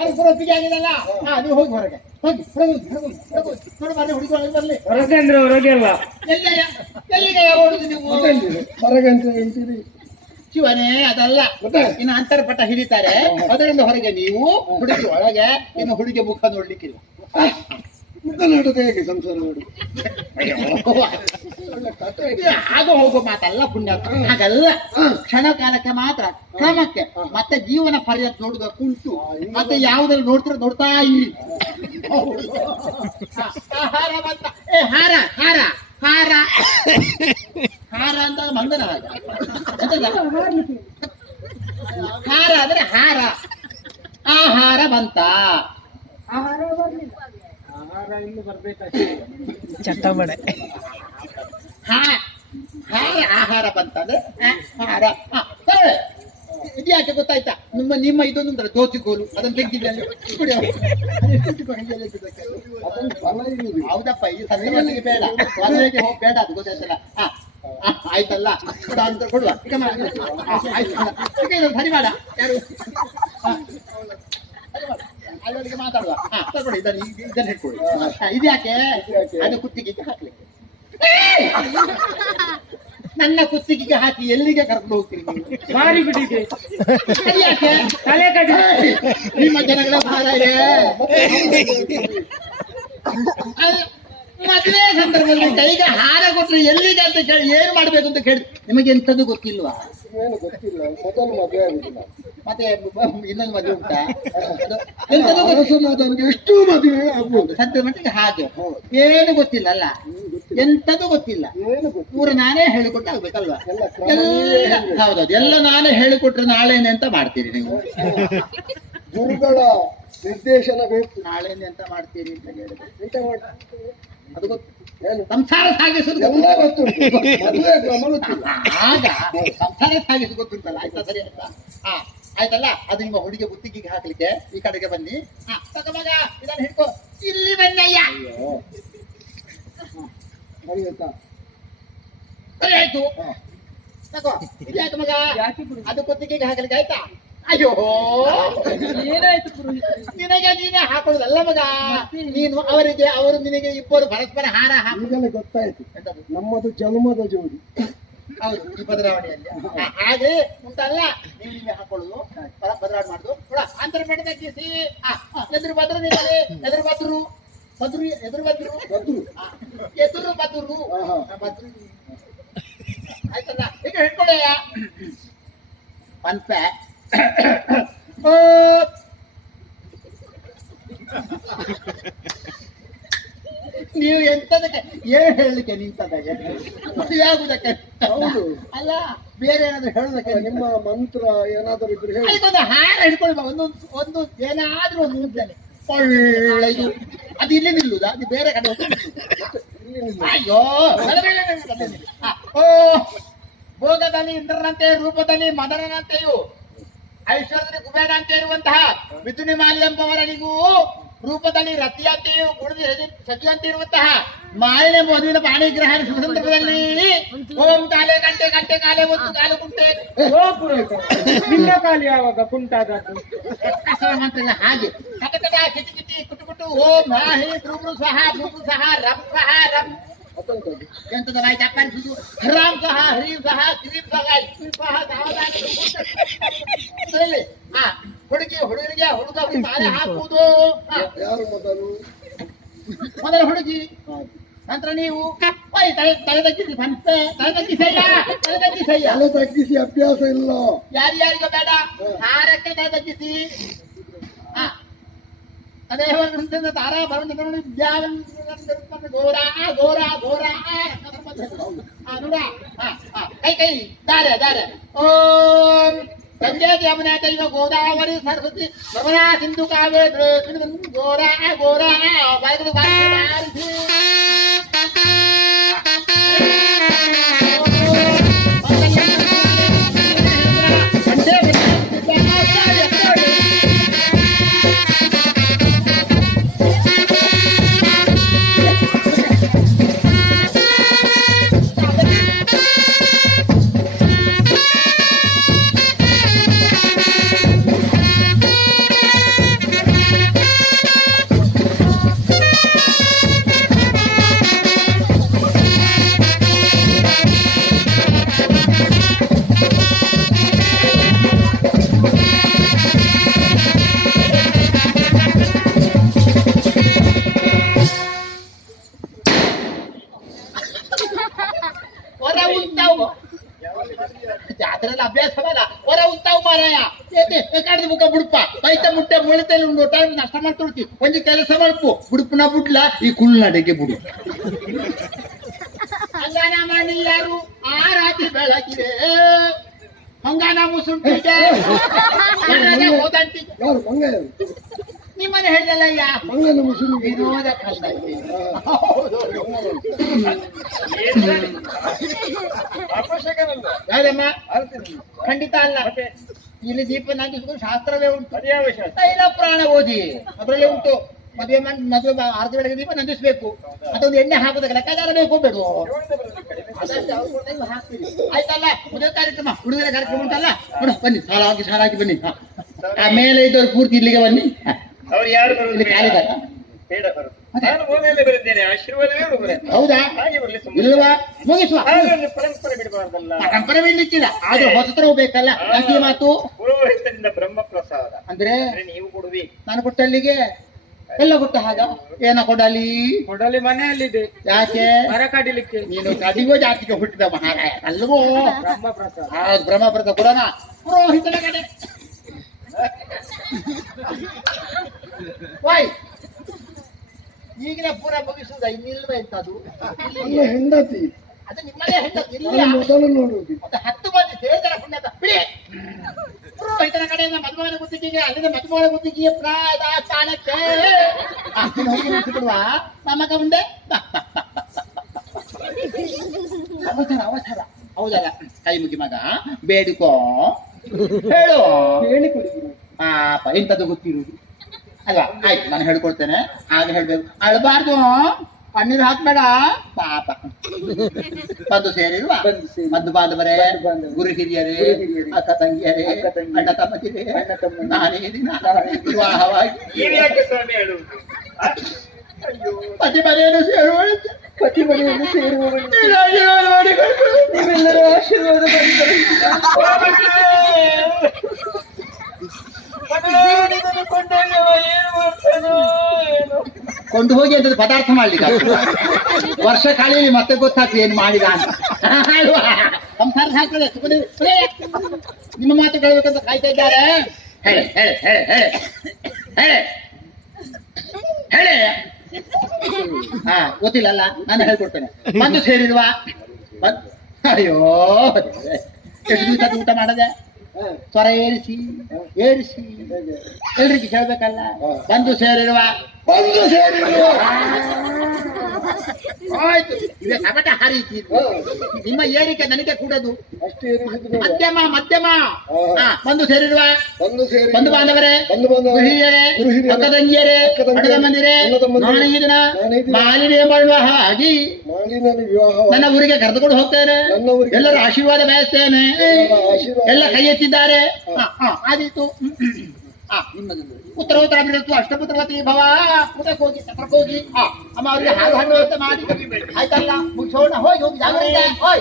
ಪರಸ್ಪರ ಒಪ್ಪಿಗೆ ಆಗಿದಲ್ಲ. ನೀವು ಹೋಗಿ ಹೊರಗೆ ಹೋಗಿ ಬರ್ರಿ ಹುಡುಗಿ ಒಳಗೆ ಬರ್ಲಿ. ಹೊರಗೆ ಅಂದ್ರೆ ಹೊರಗೆ ಅಲ್ಲ, ಎಲ್ಲಿಗೆ ಓಡುದು ನೀವು? ಹೊರಗೆ ಅಂತ ಹೇಳ್ತೀರಿ ಶಿವನೇ, ಅದಲ್ಲ. ಇನ್ನು ಅಂತರ್ಪಟ ಹಿಡಿತಾರೆ, ಅದರಿಂದ ಹೊರಗೆ ನೀವು, ಹುಡುಗಿ ಒಳಗೆ. ಇನ್ನು ಹುಡುಗಿ ಮುಖ ನೋಡ್ಲಿಕ್ಕಿಲ್ಲ. ಮುಖ ನೋಡೋದು ಹೇಗೆ ಸಂಸಾರ ನೋಡಿ? ಆಗ ಹೋಗೋ ಮಾತಲ್ಲ ಪುಣ್ಯ, ಹಾಗಲ್ಲ. ಕ್ಷಣ ಕಾಲಕ್ಕೆ ಮಾತ್ರ, ಕ್ರಮಕ್ಕೆ. ಮತ್ತೆ ಜೀವನ ಪರ್ಯಂತ ನೋಡುವುದಕ್ಕೆ ಉಂಟು. ಮತ್ತೆ ಯಾವುದ್ರಲ್ಲಿ ನೋಡ್ತಾ ಇರಿ. ಹಾರ ಬಂತ, ಹಾರ ಹಾರ ಹಾರ ಹಾರ ಅಂತ ಮಂಗನ ಹಾರ ಅಂದ್ರೆ ಹಾರ. ಆಹಾರ ಬಂತ, ಆಹಾರ ಇನ್ನು ಬರ್ಬೇಕಷ್ಟೇ. ಚಟ್ಟಬಡೆ ಹಾರ ಆಹಾರ ಬಂತಂದ್ರೆ ಹಾರ. ಇದ್ಯಾಕೆ ಗೊತ್ತಾಯ್ತಾ? ನಿಮ್ಮ ಇದೊಂದು ದೋತಿಗೋಲು ಅದನ್ನು ತೆಗ್ದಿದ್ದಲ್ಲಿ ಹೌದಪ್ಪ. ಈ ಸಂದರ್ಭಕ್ಕೆ ಬೇಡ, ಮದುವೆಗೆ ಹೋಗಿ ಬೇಡ, ಅದು ಗೊತ್ತಾಯ್ತಲ್ಲ. ಆಯ್ತಲ್ಲ, ಅಂತ ಕೊಡುವ. ಸರಿ ಮಾಡ, ಯಾರು ಅಲ್ಲಿಗೆ ಮಾತಾಡುವ. ತಗೊಳ್ಳಿ, ಇದನ್ನು ಹಿಡ್ಕೊಳ್ಳಿ. ಇದ್ಯಾಕೆ? ಅದು ಕುತ್ತಿಗೆಗೆ ಹಾಕ್ಲಿಕ್ಕೆ. ನನ್ನ ಕುತ್ತಿಗೆಗೆ ಹಾಕಿ ಎಲ್ಲಿಗೆ ಕರ್ಕೊಂಡು ಹೋಗ್ತೀರಿ ನೀವು? ಮಾರಿ ಬಿಟ್ಟಿದೆ, ಯಾಕೆ ತಲೆ ಕಟ್ಟಿ ನಿಮ್ಮ ಜನಗಳ ಭಾರ ಇದೆ. ಮದುವೆ ಸಂದರ್ಭದಲ್ಲಿ ಕೈಗೆ ಹಾರ ಕೊಟ್ಟರೆ ಎಲ್ಲಿಗೆ ಅಂತ ಕೇಳಿ ಏನ್ ಮಾಡ್ಬೇಕು ಅಂತ ಕೇಳಿ ನಿಮಗೆ ಎಂಥದ್ದು ಗೊತ್ತಿಲ್ವಾ? ಏನು ಗೊತ್ತಿಲ್ಲ, ಮೊದಲು ಮದುವೆ ಆಗುದಿಲ್ಲ. ಮತ್ತೆ ಇನ್ನೊಂದು ಮದುವೆ ಉಂಟಾ? ನನಗೆ ಎಷ್ಟು ಮದುವೆ ಆಗ್ಬೋದು ಸದ್ಯ ಮಟ್ಟಿಗೆ ಹಾಗೆ. ಏನು ಗೊತ್ತಿಲ್ಲ ಅಲ್ಲ, ಎಂಥದ್ದು ಗೊತ್ತಿಲ್ಲ. ಪೂರ ನಾನೇ ಹೇಳಿಕೊಟ್ಟು ಆಗ್ಬೇಕಲ್ವಾ? ಹೌದೌದು, ಎಲ್ಲ ನಾನೇ ಹೇಳಿಕೊಟ್ರೆ ನಾಳೆನೆ ಅಂತ ಮಾಡ್ತೀರಿ ನೀವು. ಗುರುಗಳ ನಿರ್ದೇಶನ ಬೇಕು. ನಾಳೆನೆ ಅಂತ ಮಾಡ್ತೀರಿ ಅಂತ ಹೇಳಿದ್ರೆ ಅದು ಗೊತ್ತು. ಏನು ಸಂಸಾರ ಸಾಗಿಸುದು ಎಲ್ಲ ಗೊತ್ತುಂಟು, ಮದುವೆ ಕ್ರಮ ಗೊತ್ತಿಲ್ಲ. ಆಗ ಸಂಸಾರ ಸಾಗಿಸು ಗೊತ್ತುಂಟಲ್ಲ. ಆಯ್ತಾ, ಸರಿ ಅಂತ. ಆಯ್ತಲ್ಲ, ಅದು ನಿಮ್ಮ ಹುಡುಗಿ ಬುತ್ತಿಗೆ ಹಾಕ್ಲಿಕ್ಕೆ ಈ ಕಡೆಗೆ ಬನ್ನಿ. ತಗ ಮಗ, ಇದನ್ನು ಹಿಡ್ಕೊ, ಇಲ್ಲಿ ಬನ್ನಯ್ಯ. ಸರಿ ಆಯ್ತಾ? ಸರಿ ಆಯ್ತು, ತಗೋ. ಇದ್ಯಾಕೆ ಮಗ? ಅದು ಕುತ್ತಿಗೆಗೆ ಹಾಕ್ಲಿಕ್ಕೆ ಆಯ್ತಾ? ಅಯ್ಯೋ, ಏನಾಯ್ತು? ನಿನಗೆ ನೀನೇ ಹಾಕೊಳ್ಳೋದಲ್ಲ ಮಗ. ನೀನು ಅವರಿಗೆ, ಅವರು ನಿನಗೆ, ಇಬ್ಬರು ಪರಸ್ಪರ ಹಾರ ಈಗಲೇ ಗೊತ್ತಾಯ್ತು, ನಮ್ಮದು ಜನ್ಮದ ಜೋಡಿ. ಹೌದು, ಈ ಬದಲಾವಣೆಯಲ್ಲಿ ಹಾಗೆ ಉಂಟಲ್ಲ. ನೀವು ನೀವೇ ಹಾಕೊಳ್ಳುದು, ಬದಲಾವಣೆ ಮಾಡುದು. ನೋಡ, ಅಂತರ ಪಡೆ ತಗ್ಗಿಸಿ. ಎದುರು ಬದ್ರು ನಿಮ್ಮಲ್ಲಿ, ಎದುರು ಬದ್ರು ಬದ್ರು ಎದುರು ಬದ್ರು ಬದ್ರು ಎದುರು ಬದ್ರು ಬದ್ರು. ಆಯ್ತಲ್ಲ, ಈಗ ಹಿಡ್ಕೊಳ್ಳಯ್ಯ. ಪನ್ಪೆ ನೀವು ಎಂತದಕ್ಕೆ ಏನ್ ಹೇಳಲಿಕ್ಕೆ ನಿಂತದಾಗೆ ಆಗುದಕ್ಕೆ? ಹೌದು ಅಲ್ಲ, ಬೇರೆ ಏನಾದ್ರು ಹೇಳುದಕ್ಕೆ? ನಿಮ್ಮ ಮಂತ್ರ ಏನಾದರೂ ಇದ್ರೆ ಹೇಳಿ. ಒಂದು ಹಾರ ಹಿಡ್ಕೊಳ್ಬ, ಒಂದು ಏನಾದ್ರೂ ಒಂದು ಮುದ್ದನೆ ಒಳ್ಳೆದು. ಅದು ಇಲ್ಲಿ ನಿಲ್ಲುದ? ಅದು ಬೇರೆ ಕಡೆ ಅಯ್ಯೋ. ಓ, ಭೋಗದಲ್ಲಿ ಇಂದ್ರನಂತೆ, ರೂಪದಲ್ಲಿ ಮದನಂತೆಯೂ, ಐಶ್ವರ್ಯದಲ್ಲಿ ಕುಬೇರ ಅಂತ ಇರುವಂತಹ ಮಿಥುನಿ ಮಾಲ್ಯಂಬವರನಿಗೂ, ರೂಪದಲ್ಲಿ ರತಿಯಂತೆಯೂ, ಕುಡಿದು ಸತಿಯಂತೆ ಇರುವಂತಹ ಮಾಲಿನ್ಯ ಮಧುವಿನ ಪಾಣಿಗ್ರಹ ಸಂದರ್ಭದಲ್ಲಿ ಓಂ ಕಾಲೆ ಗಂಟೆ, ಗಂಟೆ ಕಾಲೆ ಒಂದು ಕಾಲು ಕುಂಟೆ. ನಿನ್ನ ಕಾಲು ಯಾವಾಗ ಕುಂಟಾದದ್ದು? ಮಂತ್ರ ಹಾಗೆ ಕಟಕಟ ಕಿಟಿ ಕಿಟಿ ಕುಟು ಕುಟು ಓಂ ಹ್ರಾಹಿ ಧ್ರುವ್ ಸ್ವಹ ಭೂಮ್ ಸ್ವಹ ರಂ ಸ್ವಹ ರಂ. ಎಂತದ ಮಾಹಿತಿ ಅಪ್ಪನಿಸುದು? ಹ್ರಾಂ ಸಹ, ಹ್ರೀಂ ಸಹ, ಕ್ರೀಂ ಸಹ, ಇಸ್ಮಿ ಸಹ, ಸಾವಧಾನ. ಹುಡುಗರಿಗೆ ಹುಡುಗ ತಾನೆ ಹಾಕುವುದು. ಯಾರು ಮೊದಲು? ಮೊದಲು ಹುಡುಗಿ, ನಂತರ ನೀವು. ತಲೆ ತಗ್ಗಿಸಿ, ತಲೆ ತಗ್ಗಿಸಯ್ಯ, ತಲೆ ತಗ್ಗಿಸಯ್ಯ. ತಲೆ ತಗ್ಗಿಸಿ ಅಭ್ಯಾಸ ಇಲ್ಲ. ಯಾರ್ಯಾರಿಗೂ ಬೇಡ, ಹಾರಕ್ಕೆ ತಲೆ ತಗ್ಗಿಸಿ. ಅದೇ ತಾರಾ ಭರಣ ಘೋರ ಘೋರ ಘೋರ. ನೋಡ, ಕೈ ಕೈ ದಾರೆ ದಾರೆ. ಓಂ ಗಂಗೆ ಯಮುನಾ ಚೈವ ಗೋದಾವರಿ ಸರಸ್ವತಿ ನರ್ಮದಾ ಸಿಂಧು ಕಾವೇರಿ ಘೋರ ಘೋರ. ಬಾಯಿಗಳು ಬಾರಿಸಿ ಬೈತ ಮುಟ್ಟೆ ಮುಳಿತಲ್ಲಿ ಉಂಡು ಟೈಮ್ ನಷ್ಟ ಮಾಡ್ಕೊಳ್ತಿ ಒಂಜಿ ಕೆಲಸ ಮಾಡ್ಪು ಬುಡುಪುನ ಬುಡ್ಲ ಈ ಕುಳ್ನಾಡಿಗೆ ಬುಡು ಹಂಗಾನ ಮಾಡಿ ಯಾರು ಆ ರಾತ್ರಿ ಬೆಳಗಿದೆ ಹಂಗಾನ ಮುಸುಂಟಿಗೆ ಹೋದಂಟಿ ಯಾರು ಮಂಗ ಯಾರು ನಿಮ್ಮನೆ ಹೇಳಿದಲ್ಲ ಯಾ ಮಂಗನ ಮುಸುರು ವಿನೋದ ಕಂಡಂತೆ ಯಾವ್ದಮ್ಮ ಖಂಡಿತ ಅಲ್ಲ ಇಲ್ಲಿ ದೀಪ ನಂದಿಸ್ಕೊಂಡು ಶಾಸ್ತ್ರವೇ ಉಂಟು ತೈಲ ಪ್ರಾಣ ಓದಿ ಅದ್ರಲ್ಲೇ ಉಂಟು ಮದುವೆ ಅರ್ಧ ಬೆಳಗ್ಗೆ ದೀಪ ನಂದಿಸ್ಬೇಕು ಅದೊಂದು ಎಣ್ಣೆ ಹಾಕೋದಕ್ಕೆ ಲೆಕ್ಕಾಚಾರ ಬೇಕು ಬೇಡು ಹಾಕ್ತೀವಿ ಆಯ್ತಲ್ಲ ಮದುವೆ ಕಾರ್ಯಕ್ರಮ ಹುಡುಗರ ಕಾರ್ಯಕ್ರಮ ಉಂಟಲ್ಲ ನೋಡು ಬನ್ನಿ ಸಾಲಾಗಿ ಬನ್ನಿ ಆಮೇಲೆ ಇದ್ದವ್ರು ಪೂರ್ತಿ ಇಲ್ಲಿಗೆ ಬನ್ನಿ ಅವ್ರು ಯಾರು ಇಲ್ಲಿ ಖಾಲಿದಾರ ಬೇಡ ಬರುದು ನಾನು ಭೂಮಿಯಲ್ಲಿ ಬರೆದಿದ್ದೇನೆ ಆಶೀರ್ವಾದವೇ ಹುಡುಗರೆ ಹೌದಾ ಹಾಗೆ ಬರಲಿ ಇಲ್ವಾ ಮುಗಿಸುವ ಹಾಗೆ ಪರಂಪರೆ ಬಿಡಬಾರ್ದಲ್ಲ ಪರಂಪರೆ ಬಿಡ್ಲಿಕ್ಕಿಲ್ಲ ಆದ್ರೆ ಹೊಸತರವು ಬೇಕಲ್ಲ ಯಾಕೆ ಈ ಮಾತು ಪುರೋಹಿತರಿಂದ ಬ್ರಹ್ಮ ಪ್ರಸಾದ ಅಂದ್ರೆ ಅಂದ್ರೆ ನೀವು ಕೊಡುವಿ ನಾನು ಕೊಟ್ಟಲ್ಲಿಗೆ ಎಲ್ಲ ಕೊಟ್ಟ ಹಾಗ ಏನ ಕೊಡಲಿ ಕೊಡಲಿ ಮನೆಯಲ್ಲಿದೆ ಯಾಕೆ ಮರ ಕಡಿಲಿಕ್ಕೆ ನೀನು ಕದಿಗೋ ಜಾತಿಗೆ ಹುಟ್ಟಿದ ಮಹಾರಾಯ ಅಲ್ವೋ ಬ್ರಹ್ಮ ಪ್ರಸಾದ ಹೌದು ಬ್ರಹ್ಮಪ್ರದ ಕೊಡೋಣ ಪುರೋಹಿತನ ಕಡೆ ವಾಯ್ ಈಗಿನ ಪೂರ ಮುಗಿಸುವುದ ಇನ್ನಿಲ್ವೇ ಎಂತದು ನನ್ನ ಹೆಂಡತಿ ಅದು ನಿಮ್ಮನೆ ಹೆಂಡತಿ ಇಲ್ಲ ನಾನು ಮೊದಲು ನೋಡುವುದು ಮತ್ತೆ 10 ಮಂದಿ ಸೇರಿದರ ಪುಣ್ಯದ ಬಿಡಿ ಪುರೋಹಿತನ ಕಡೆಯಿಂದ ಮದುಮಗನ ಗುತ್ತಿಗೆಗೆ ಅಲ್ಲಿಂದ ಮದುಮಗನ ಗುತ್ತಿಗೆಗೆ ಪ್ರಾಯದ ಸ್ಥಾನಕ್ಕೆ ಬಿಡುವ ನಮಗ ಮುಂದೆ ಅವಸರ ಹೌದಲ್ಲ ಕೈ ಮುಗಿ ಮಗ ಬೇಡಿಕೋ ಹೇಳು ಹೇಳಿಕೊಡಿದ್ದೀನಿ ಪಾಪ ಇಂಥದ್ದು ಗೊತ್ತಿರುವುದು ಅಲ್ವಾ ಆಯ್ತು ನಾನು ಹೇಳ್ಕೊಡ್ತೇನೆ ಆಗ ಹೇಳ್ಬೇಕು ಅಳಬಾರ್ದು ಕಣ್ಣೀರು ಹಾಕ್ಬೇಡ ಪಾಪ ಬಂದು ಸೇರಿಲ್ವಾ ಬಂದು ಸೇರಿ. ಮದ್ದು ಬಾಂಧವರೇ ಬಾಂಧವರು. ಗುರು ಹಿರಿಯರೇ ಹಿರಿಯರೇ, ಅಕ್ಕ ತಂಗಿಯರೇ ಅಕ್ಕ ತಂಗಿ, ಅಣ್ಣ ತಮ್ಮದಿರೇ ಅಣ್ಣ ತಮ್ಮಂದಿರೇ, ನಾನೇ ದಿನ ವಿವಾಹವಾಗಿ ನೀವು ಯಾಕೆ ಸ್ವಾಮಿ ಹೇಳುವುದು ಅಯ್ಯೋ ಪತಿ ಮನೆಯನ್ನು ಸೇರುವಂತೆ ಪತಿ ಮನೆಯನ್ನು ಸೇರುವವನು ನೀನು ಆಶೀರ್ವಾದ ಮಾಡಿಕೊಂಡು ನೀವೆಲ್ಲರೂ ಆಶೀರ್ವಾದ ಮಾಡಿದರೆ ಕೊಂಡು ಹೋಗಿ ಅಂತ ಪದಾರ್ಥ ಮಾಡ್ಲಿಕ್ಕೆ ಆಗ್ತದೆ. ವರ್ಷ ಕಳೆಯಲಿ ಮತ್ತೆ ಗೊತ್ತಾಗ್ತದೆ ಏನ್ ಮಾಡಿದ ಅಂತ ಅಲ್ವಾ? ಸಂಸಾರ ಸಾಕ್ತದೆ ಸುಮ್ಮನೆ ಸುಮ್ಮನೆ. ನಿಮ್ಮ ಮಾತು ಕೇಳಬೇಕಂತ ಕಾಯ್ತಾ ಇದ್ದಾರೆ ಹೇಳೆ ಹೇಳೆ ಹೇಳೆ ಹೇಳೆ ಹೇಳೆ ಹೇಳೆ ಹಾ ಗೊತ್ತಿಲ್ಲಲ್ಲ ನಾನು ಹೇಳ್ಕೊಡ್ತೇನೆ ಬಂದು ಸೇರಿಲ್ವಾ ಅಯ್ಯೋ ಎಷ್ಟು ದಿವಸ ಊಟ ಮಾಡದೆ ಸ್ವರ ಏರಿಸಿ ಎಲ್ರಿಗೆ ಕೇಳ್ಬೇಕಲ್ಲ ಬಂದು ಸೇರಿರುವ ಬಂದು ಸೇರಿರುವ ಆಯ್ತು ಈಗ ಕಪಟ ಹರಿತಿ ನಿಮ್ಮ ಏರಿಕೆ ನನಗೆ ಕೂಡದು ಅಷ್ಟು ಏರಿಸಿದ್ರು ಮಧ್ಯಮ ಹಾ ಬಂದು ಸೇರಿರುವ ಬಂದು ಸೇರಿ ಬಂಧು ಬಾಂಧವರೇ ಬಂಧು ಬಾಂಧವರೇ, ಗುರುಹಿರಿಯರೇ ಗುರುಹಿರಿಯರೇ, ಅಕ್ಕ ತಂಗಿಯರೇ ಅಕ್ಕ ತಂಗಿಯರೇ, ಅಣ್ಣ ತಮ್ಮಂದಿರೇ ಅಣ್ಣ ತಮ್ಮಂದಿರೇ, ನಾನು ಈ ದಿನ ನಾನು ಈ ದಿನ ಮಾಲಿನ್ಯ ಮಾಡುವ ಹಾಗೆ ಮಾಲಿನಲ್ಲಿ ವಿವಾಹ ನನ್ನ ಊರಿಗೆ ಕರೆದುಕೊಂಡು ಹೋಗ್ತೇನೆ ನನ್ನ ಊರಿಗೆ ಎಲ್ಲರ ಆಶೀರ್ವಾದ ಬಯಸ್ತೇನೆ ಎಲ್ಲರ ಆಶೀರ್ವಾದ ಎಲ್ಲ ಕೈ ಎತ್ತಿದ್ದಾರೆ ಆದೀತು ಉತ್ತರ ಬಿಡತ್ತು ಅಷ್ಟಪುತ್ರವತಿ ಭವ ಪುಟಕ್ಕೆ ಹೋಗಿ ಚಕ್ರಕ್ಕೆ ಹೋಗಿ ಅಮ್ಮ ಅವರಿಗೆ ಹಾಲು ಹಣ್ಣು ವ್ಯವಸ್ಥೆ ಮಾಡಿ ಆಯ್ತಲ್ಲ ಮುಗಿಸೋಣ ಹೋಗಿ ಜಾಗ್ರತೆ ಹೋಯ್